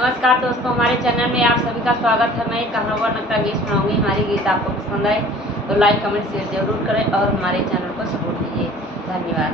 नमस्कार दोस्तों, हमारे चैनल में आप सभी का स्वागत है। मैं कहाँ हुआ नकटा गीत सुनाऊंगी। हमारी गीत आपको पसंद आए तो लाइक कमेंट शेयर जरूर करें और हमारे चैनल को सपोर्ट कीजिए। धन्यवाद।